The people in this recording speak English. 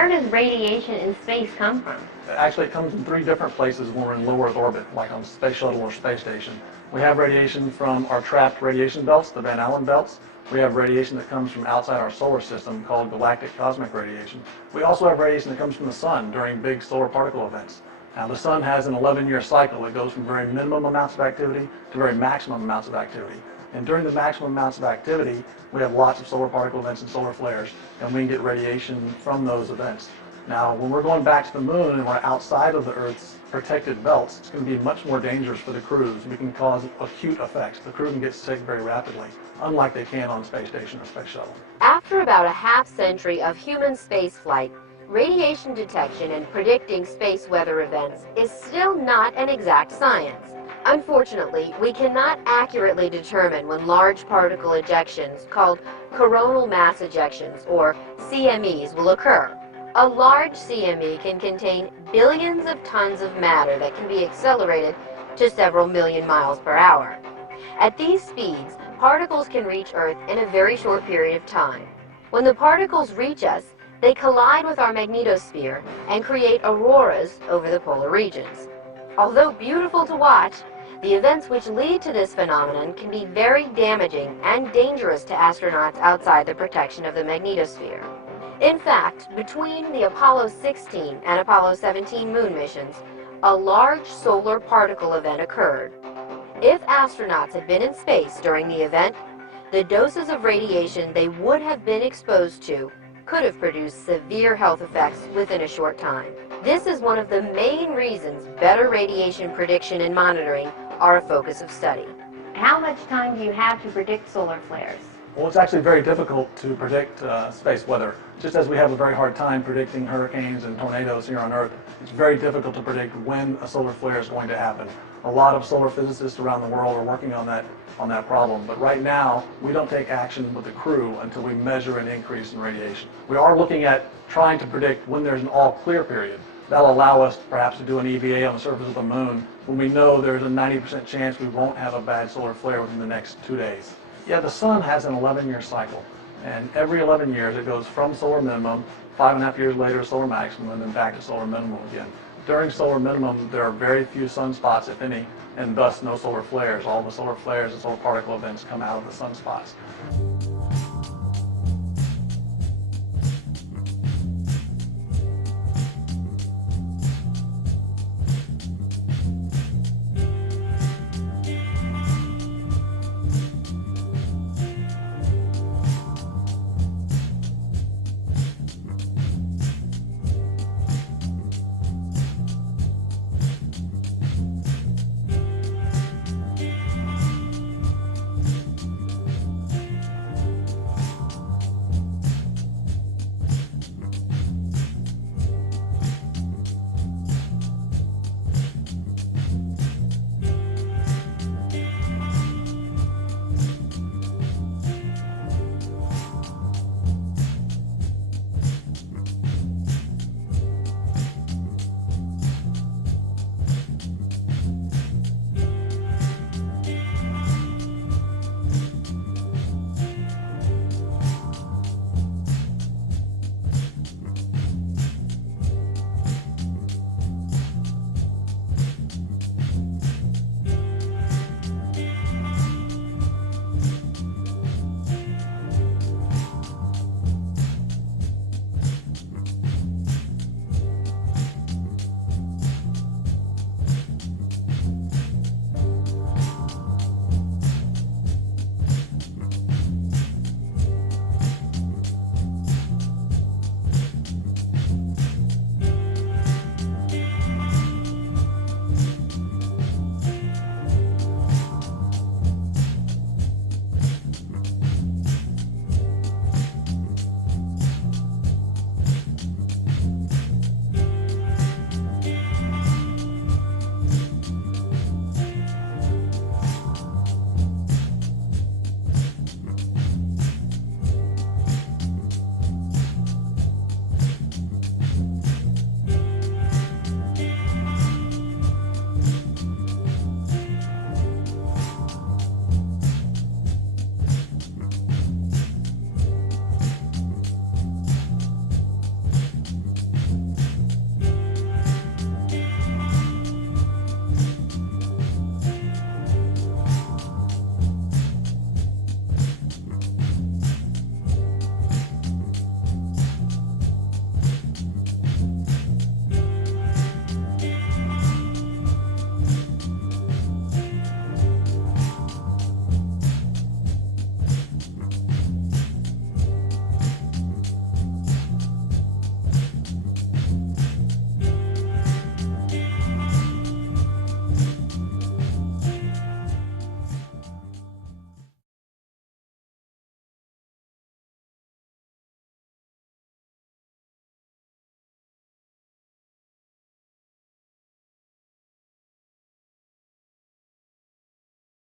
where does radiation in space come from? Actually, it comes in three different places when we're in low Earth orbit, like on space shuttle or space station. We have radiation from our trapped radiation belts, the Van Allen belts. We have radiation that comes from outside our solar system called galactic cosmic radiation. We also have radiation that comes from the sun during big solar particle events. Now, the sun has an 11-year cycle. It goes from very minimum amounts of activity to very maximum amounts of activity. And during the maximum amounts of activity, we have lots of solar particle events and solar flares, and we can get radiation from those events. Now, when we're going back to the moon and we're outside of the Earth's protected belts, it's going to be much more dangerous for the crews. We can cause acute effects. The crew can get sick very rapidly, unlike they can on space station or space shuttle. After about a half-century of human spaceflight, radiation detection and predicting space weather events is still not an exact science. Unfortunately, we cannot accurately determine when large particle ejections, called coronal mass ejections, or CMEs, will occur. A large CME can contain billions of tons of matter that can be accelerated to several million miles per hour. At these speeds, particles can reach Earth in a very short period of time. When the particles reach us, they collide with our magnetosphere and create auroras over the polar regions. Although beautiful to watch, the events which lead to this phenomenon can be very damaging and dangerous to astronauts outside the protection of the magnetosphere. In fact, between the Apollo 16 and Apollo 17 moon missions, a large solar particle event occurred. If astronauts had been in space during the event, the doses of radiation they would have been exposed to could have produced severe health effects within a short time. This is one of the main reasons better radiation prediction and monitoring are a focus of study. How much time do you have to predict solar flares? Well, it's actually very difficult to predict space weather. Just as we have a very hard time predicting hurricanes and tornadoes here on Earth, it's very difficult to predict when a solar flare is going to happen. A lot of solar physicists around the world are working on that problem, but right now we don't take action with the crew until we measure an increase in radiation. We are looking at trying to predict when there's an all-clear period. That'll allow us perhaps to do an EVA on the surface of the moon when we know there's a 90% chance we won't have a bad solar flare within the next 2 days. Yeah, the sun has an 11-year cycle, and every 11 years it goes from solar minimum, 5.5 years later solar maximum, and then back to solar minimum again. During solar minimum, there are very few sunspots, if any, and thus no solar flares. All the solar flares and solar particle events come out of the sunspots.